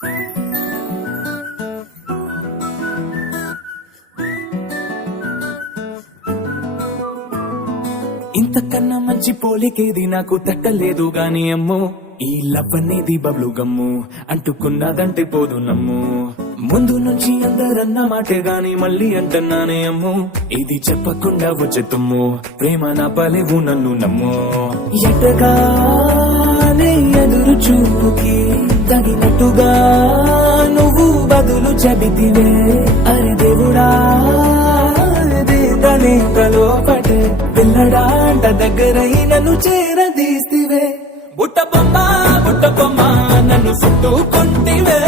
ఇంతకన్నా మంచి పోలికేది నాకు తట్టలేదు గాని అమ్మో, ఈ లవ్ అనేది బబ్లు గమ్ము అంటుకున్నదంటే పోదు నమ్ము. ముందు నుంచి అందరన్న మాటే గాని మళ్ళీ అంటున్నానే అమ్ము, ఇది చెప్పకుండా వచ్చే తుమ్ము, ప్రేమ నా పలేవు నన్ను నమ్ము. ఎటగానే ఎదురు చూపుకి తగినట్టుగా నువ్వు బదులు చెబితివే, అరే దేవుడా తలో పటే పిల్లడాంట దగ్గరై నన్ను చేరదీస్తివే. బుట్ట బొమ్మ నన్ను చుట్టుకుంటివే.